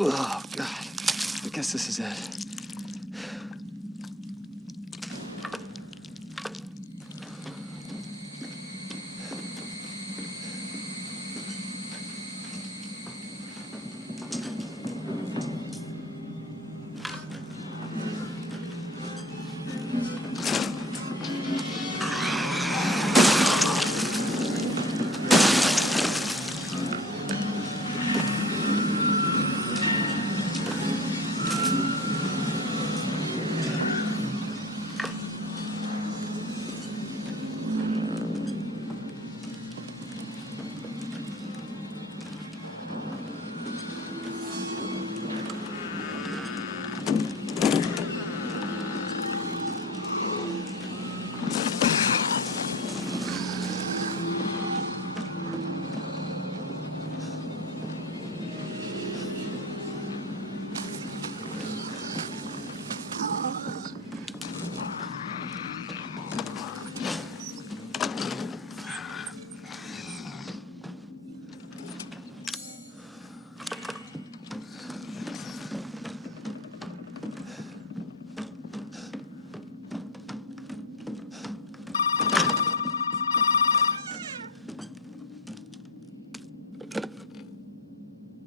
Oh, God. I guess this is it.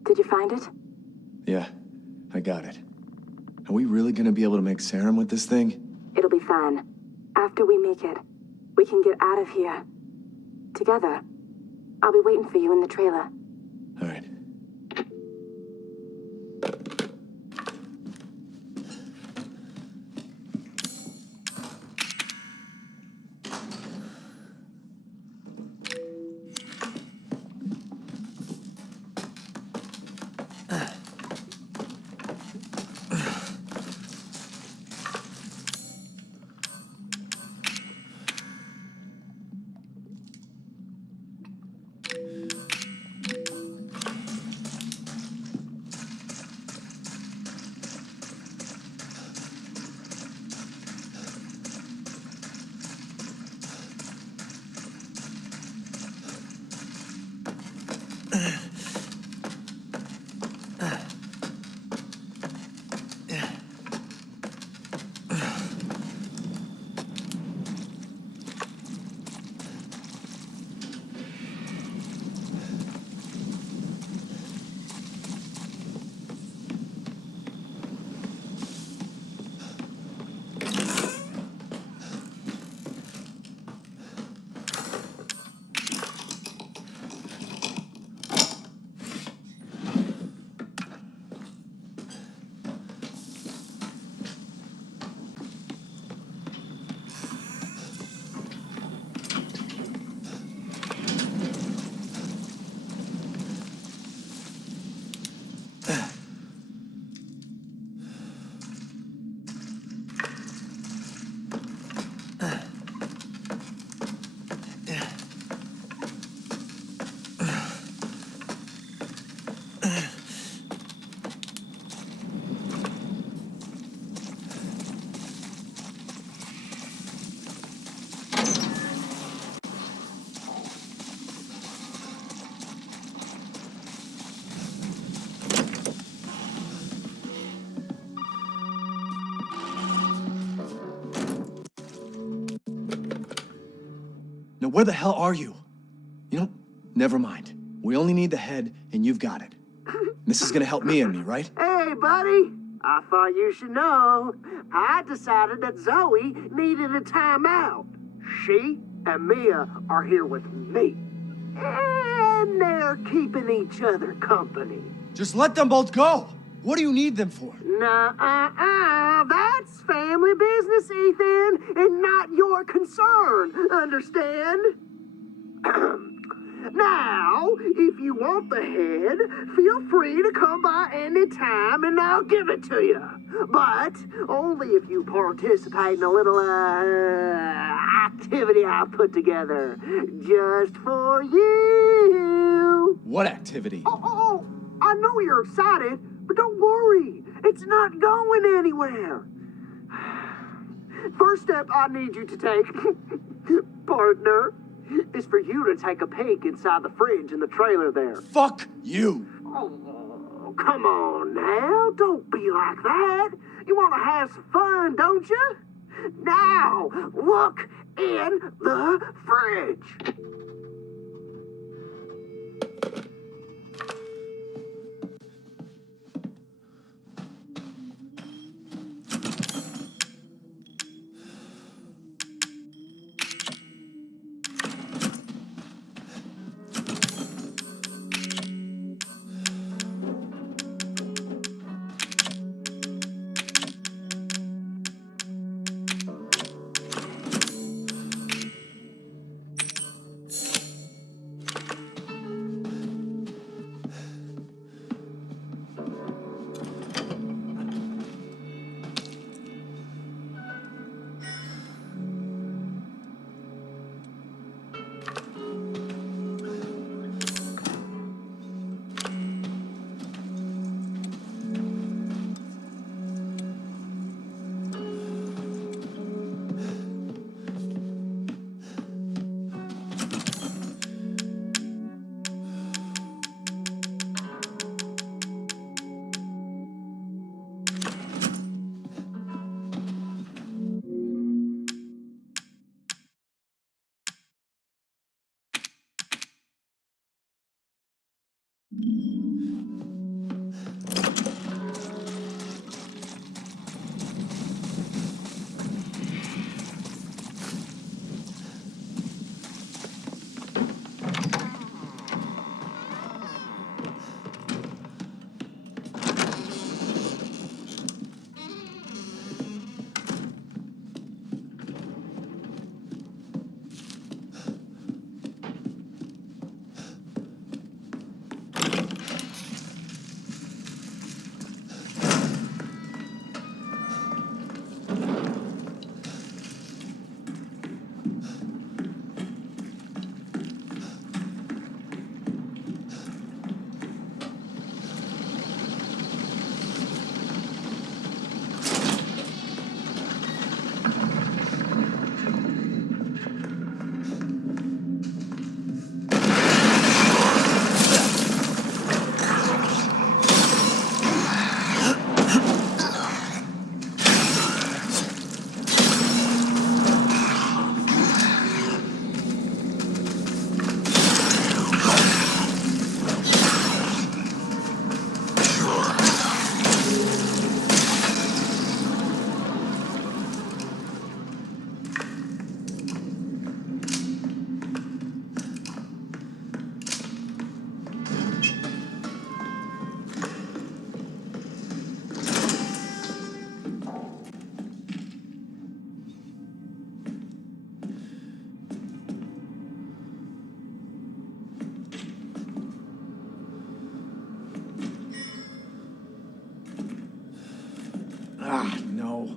Did you find it? Yeah, I got it. Are we really gonna be able to make serum with this thing? It'll be fine. After we make it, we can get out of here. Together. I'll be waiting for you in the trailer. All right. Now, where the hell are you? You know, never mind. We only need the head, and you've got it. This is gonna help me and me, right? Hey, buddy. I thought you should know. I decided that Zoe needed a timeout. She and Mia are here with me. And they're keeping each other company. Just let them both go! What do you need them for? Nuh-uh. That's family business, Ethan, and not your concern. Understand? Now, if you want the head, feel free to come by any time and I'll give it to you. But only if you participate in a little, activity I've put together just for you. What activity? Oh, I know you're excited, but don't worry. It's not going anywhere. First step I need you to take, partner, is for you to take a peek inside the fridge in the trailer there. Fuck you! Oh, Oh, come on now. Don't be like that. You want to have some fun, don't you? Now, look in the fridge. Ah, no.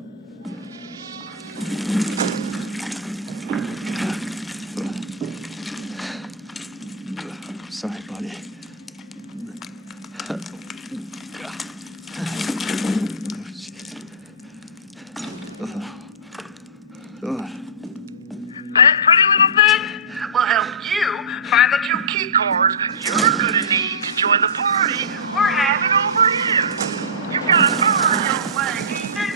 Sorry, buddy. That pretty little thing will help you find the 2 key cards you're gonna need to join the party we're having over here. You've got to earn your way, ain't it?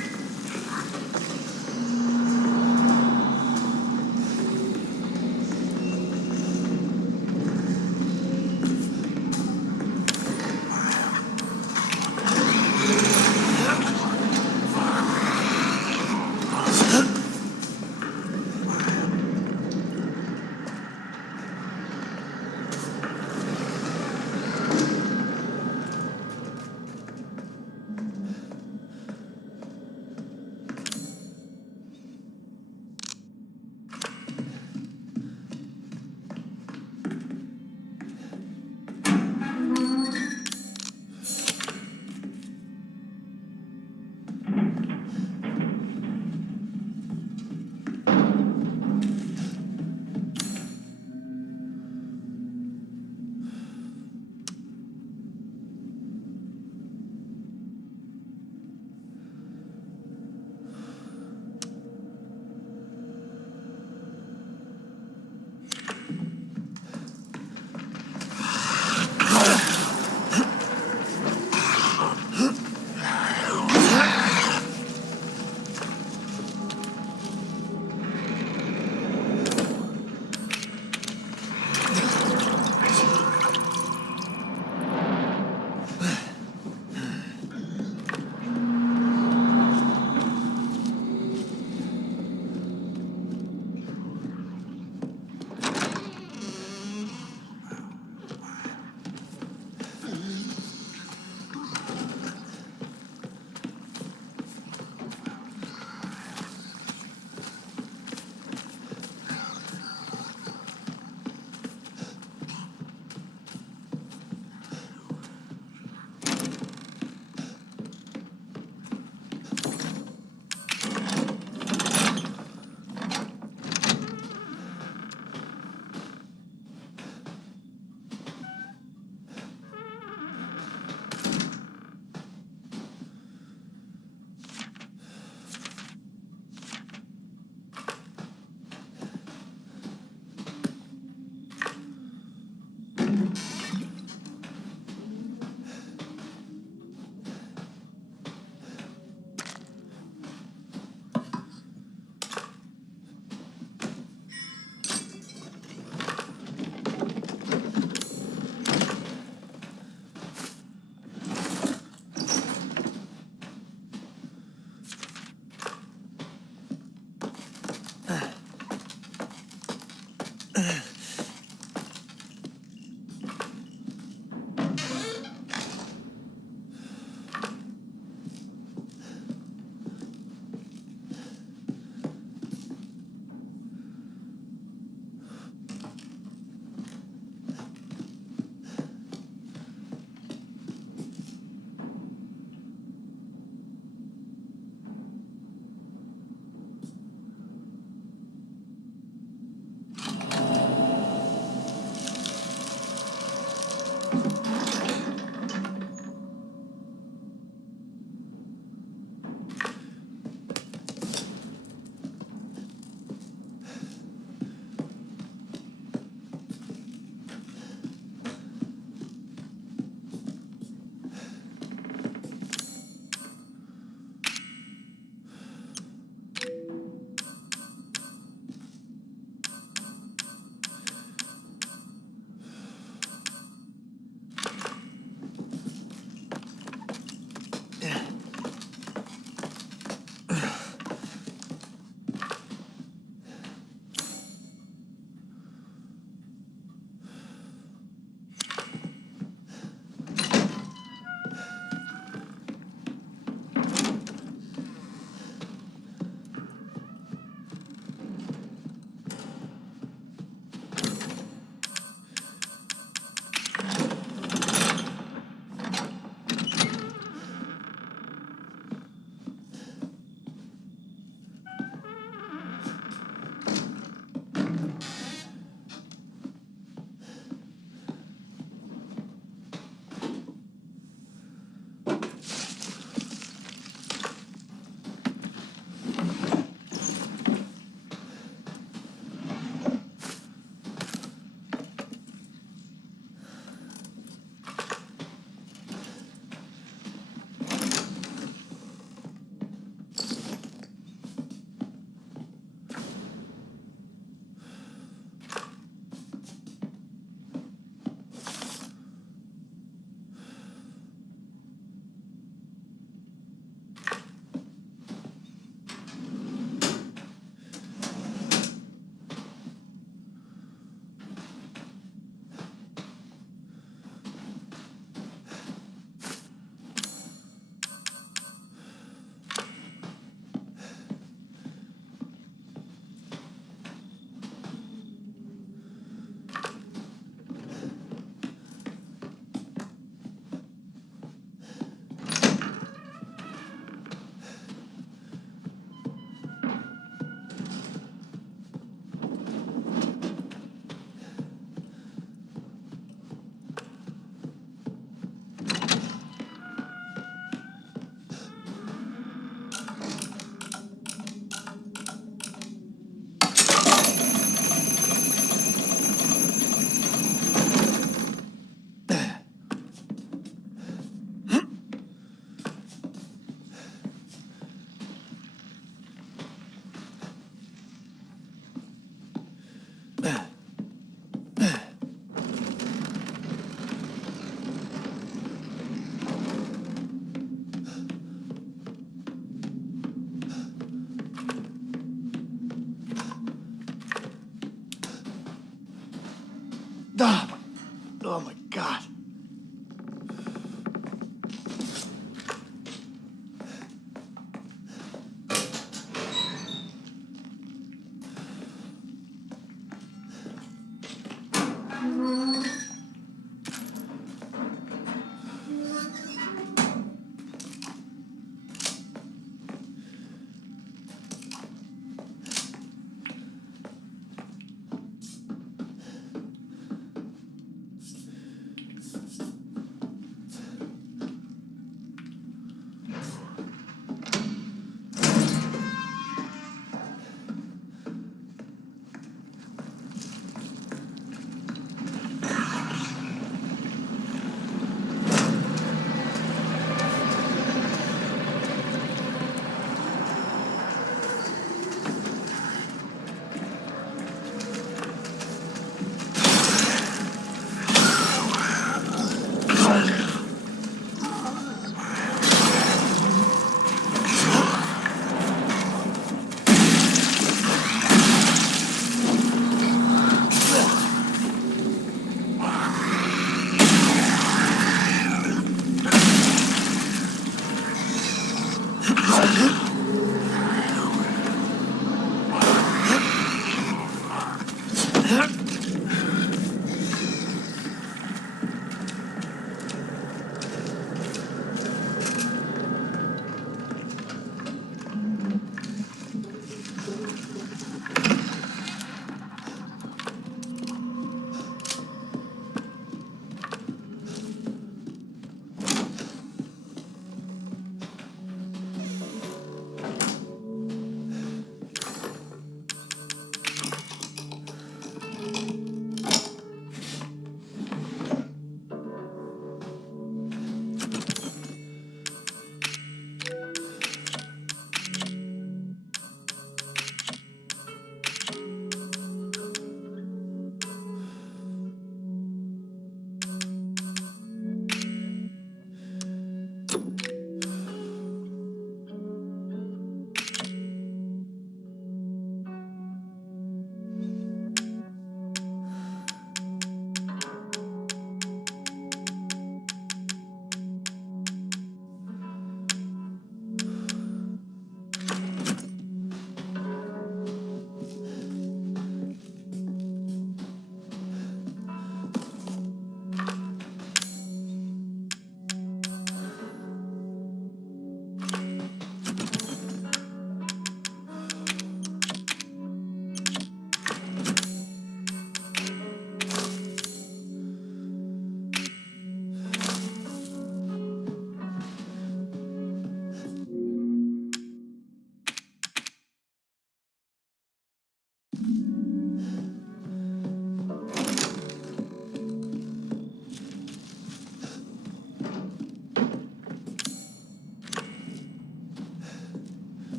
Oh my God.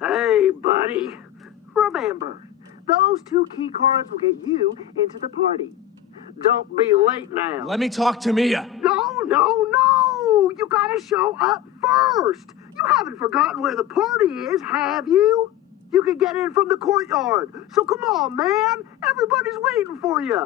Hey, buddy. Remember, those 2 key cards will get you into the party. Don't be late now. Let me talk to Mia. No! You gotta show up first. You haven't forgotten where the party is, have you? You can get in from the courtyard. So come on, man. Everybody's waiting for you.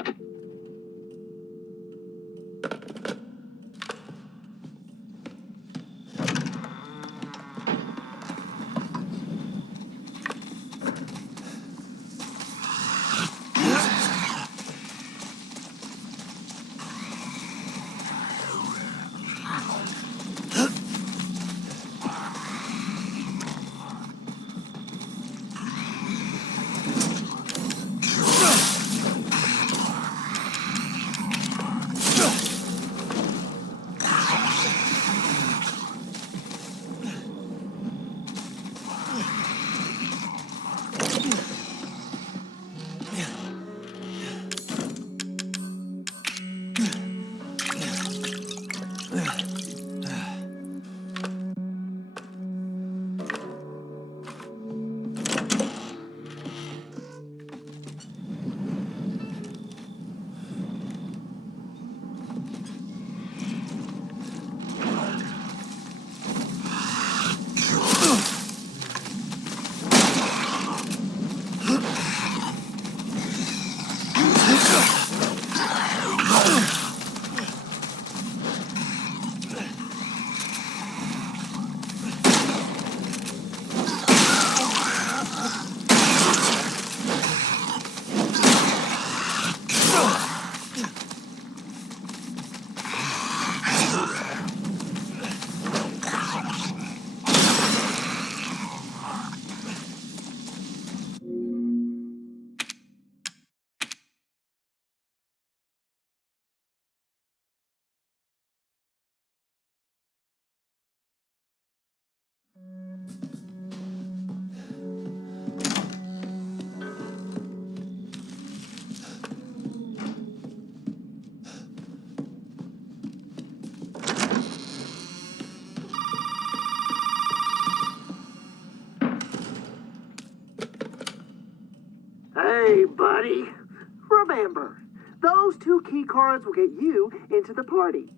key cards will get you into the party.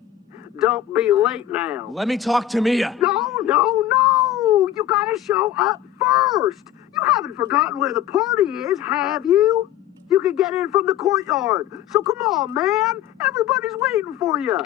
Don't be late now. Let me talk to Mia. No, no, no! You gotta show up first! You haven't forgotten where the party is, have you? You can get in from the courtyard. So come on, man! Everybody's waiting for you.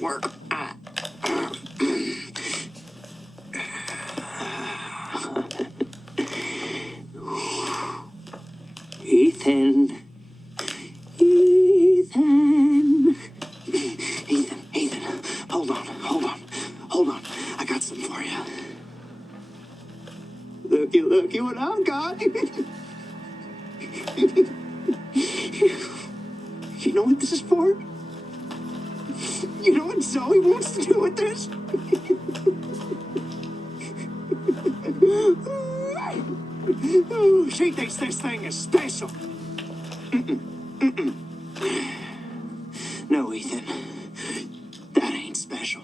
Work. Ethan. Ethan. Hold on. I got something for you. Looky what I've got. You know what this is for? You know what Zoe wants to do with this? Oh, she thinks this thing is special. No, Ethan. That ain't special.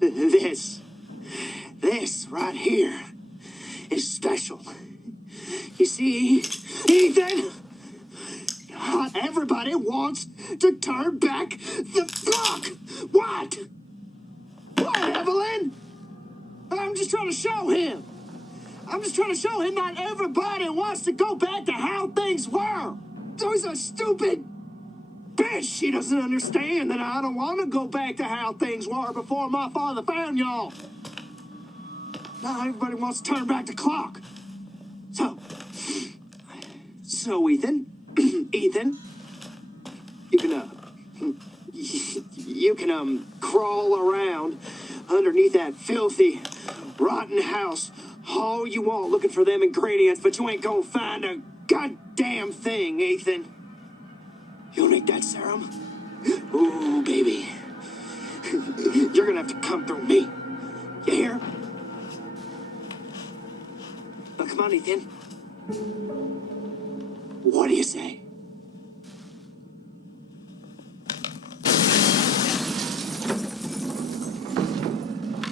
This right here is special. You see, Ethan? Not everybody wants to turn back the clock. What? What, Evelyn? I'm just trying to show him. Not everybody wants to go back to how things were. Zoe's a stupid bitch. She doesn't understand that I don't want to go back to how things were before my father found y'all. Not everybody wants to turn back the clock. So Ethan, you can crawl around underneath that filthy, rotten house all you want looking for them ingredients, but you ain't gonna find a goddamn thing, Ethan. You'll need that serum? Ooh, baby. You're gonna have to come through me. You hear? Now, come on, Ethan. What do you say?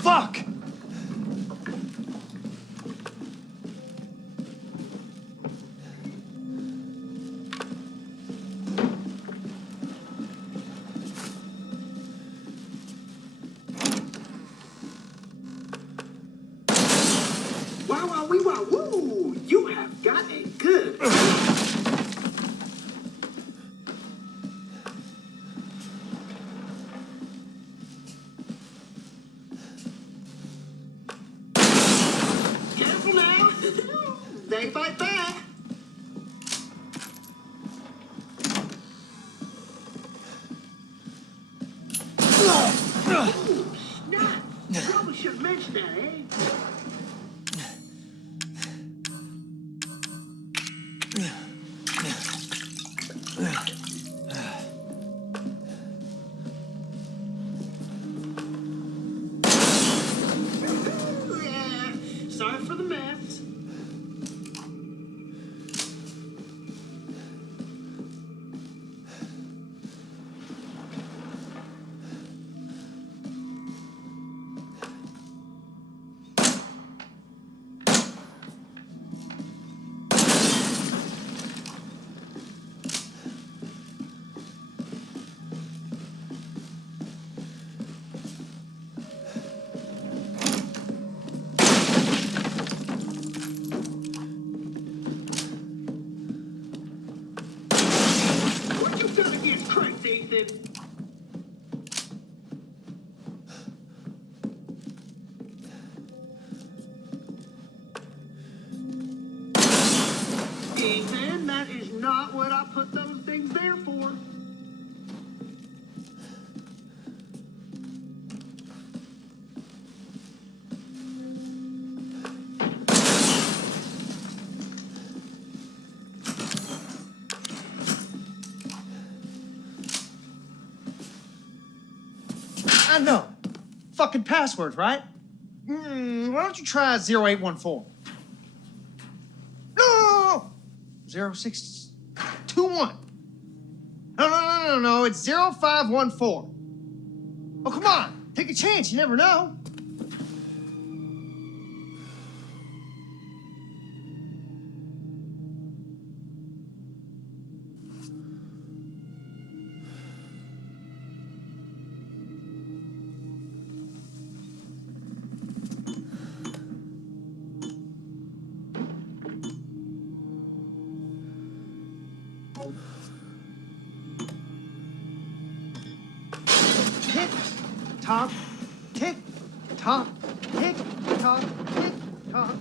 Fuck! Wow, woo! You have got a good... Careful now. They bite back. Ooh, snap. Probably should have mentioned that, eh? Sorry for the mess. Ethan. Ethan, that is not what I put those things there for. I know. Fucking password, right? Why don't you try 0814? No! 0621. No. It's 0514. Oh, come on. Take a chance. You never know. Tick tock, tick tock, tick tock, tick tock.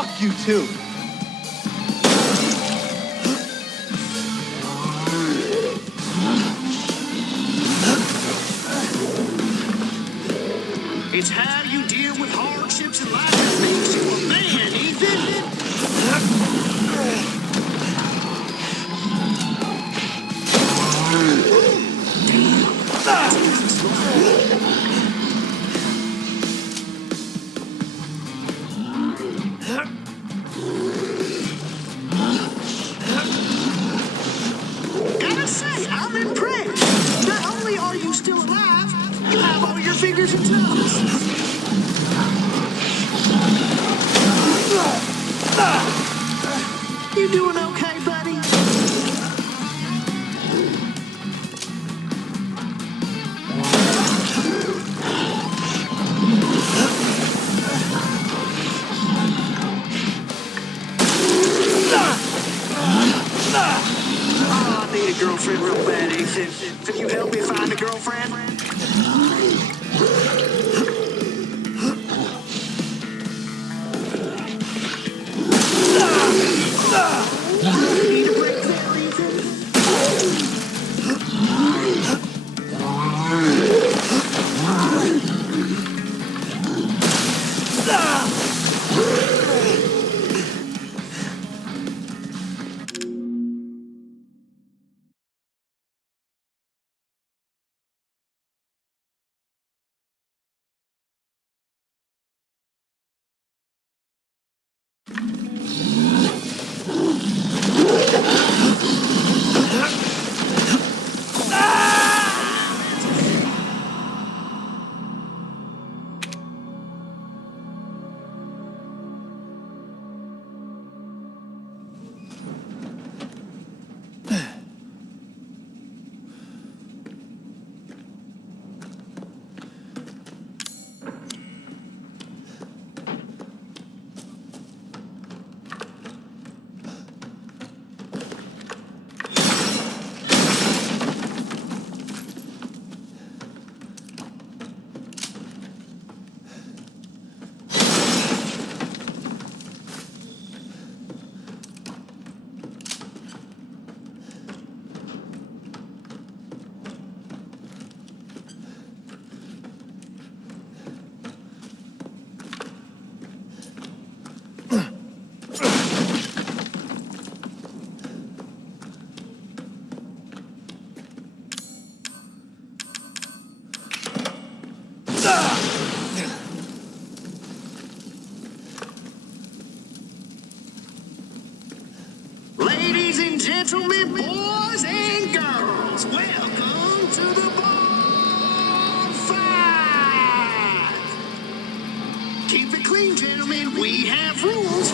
Fuck you too. It's how you deal with hardships in life that makes you a man, Ethan. Gotta say, I'm impressed. Not only are you still alive, you have all your fingers and toes. You doing okay, buddy? Oh, I need a girlfriend real bad, Ethan. Can you help me find a girlfriend? Need a break there, Ethan? Ladies and gentlemen, boys and girls, welcome to the bonfire. Keep it clean, gentlemen. We have rules.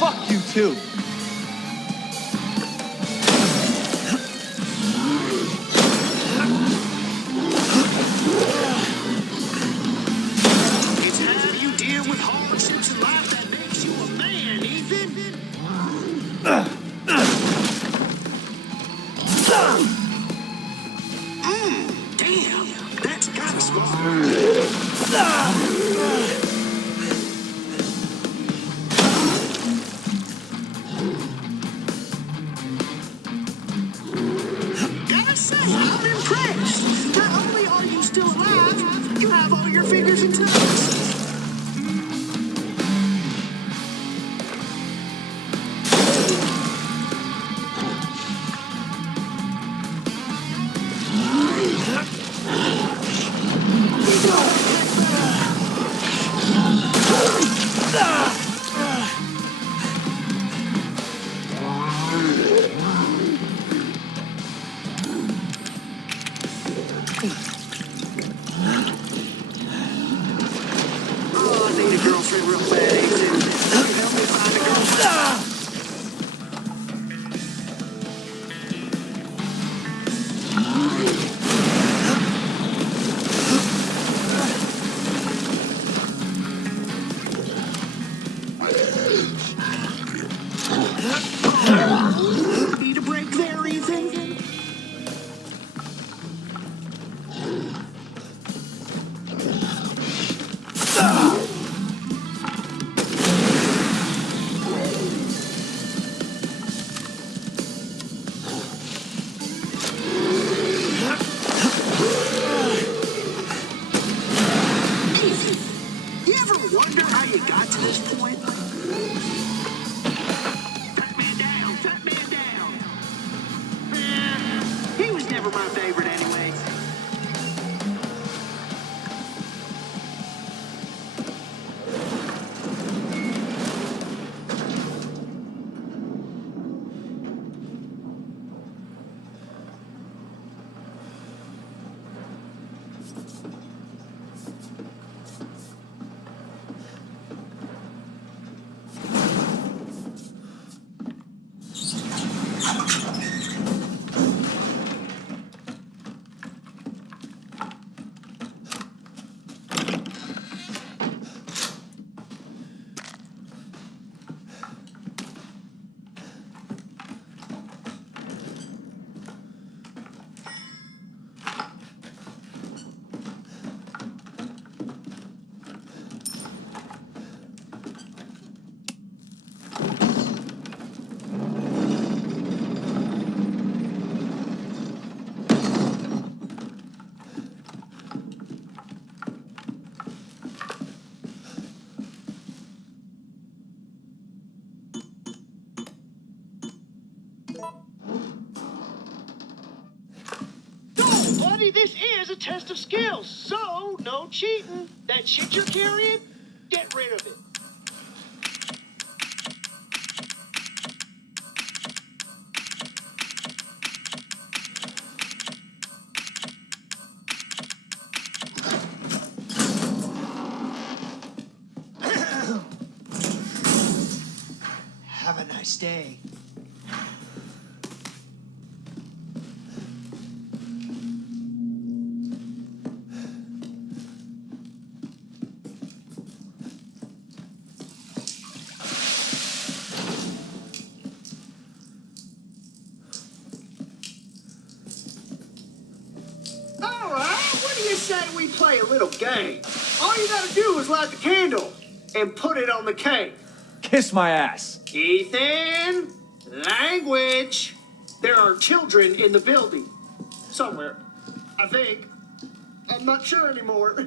Fuck you too. It's how you deal with hardships in life that makes you a man, Ethan. Damn, that's gotta smart. need a girlfriend real fast. Can you help me find a girlfriend? Need a break there, Ethan? You ever wonder how you got to this point? That man down, that man down. He was never my favorite anyways. Buddy, this is a test of skills, so no cheating. That shit you're carrying, get rid of it. Have a nice day. All right, what do you say we play a little game? All you gotta do is light the candle and put it on the cake. Kiss my ass. Ethan, language. There are children in the building. Somewhere. I think. I'm not sure anymore.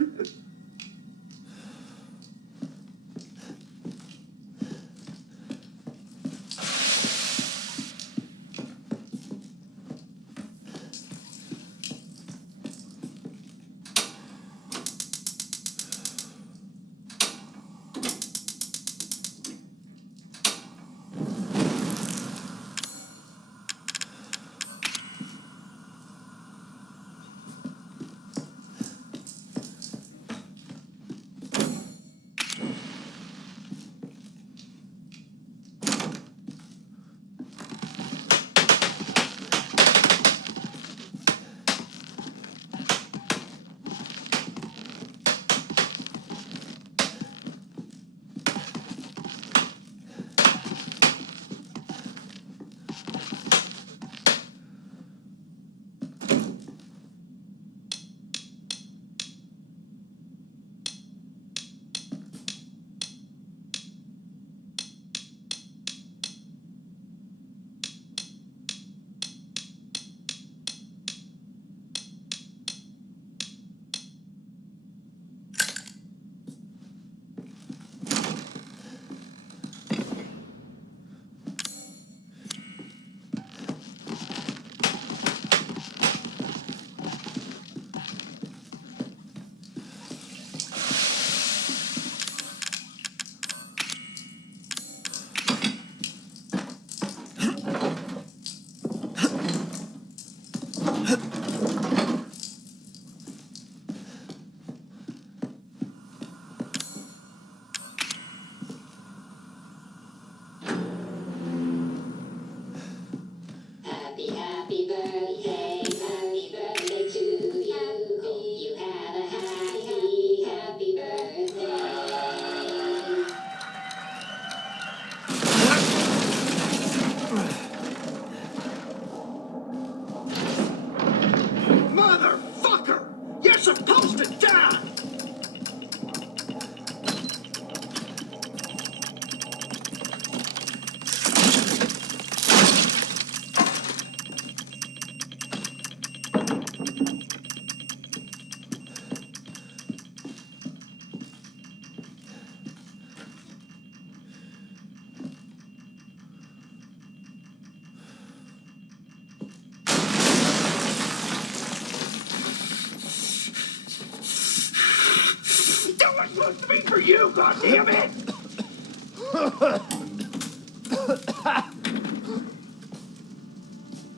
speak for you, goddammit!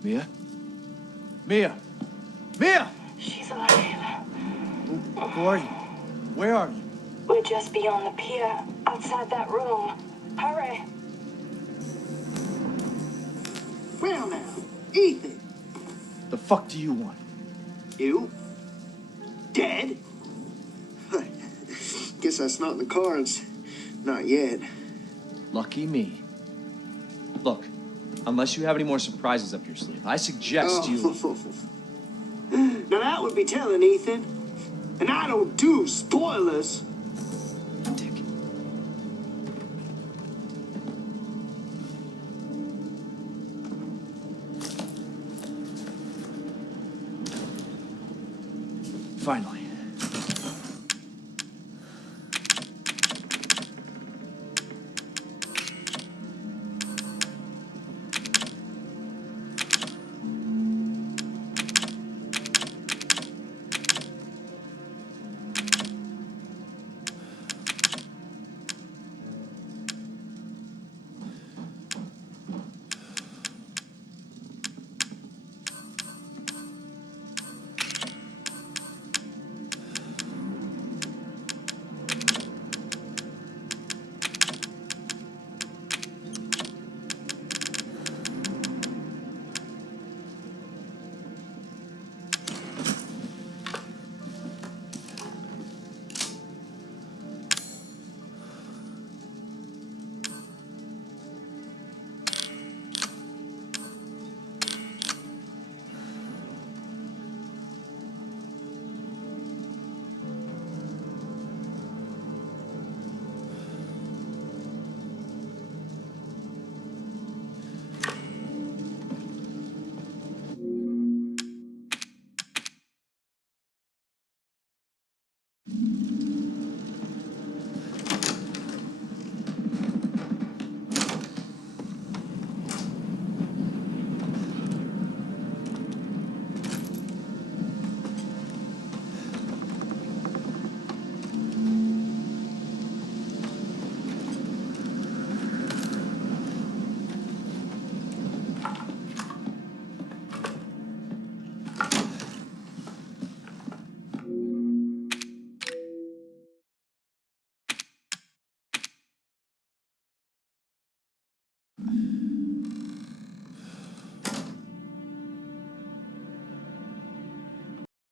Mia? Mia! Mia! She's alive. Who are you? Where are you? We're just beyond the pier, outside that room. Hurry. Well now, Ethan, The fuck do you want? you? Dead? Guess that's not in the cards. Not yet. Lucky me. Look, unless you have any more surprises up your sleeve, I suggest you... Now that would be telling, Ethan. And I don't do spoilers. Dick. Finally.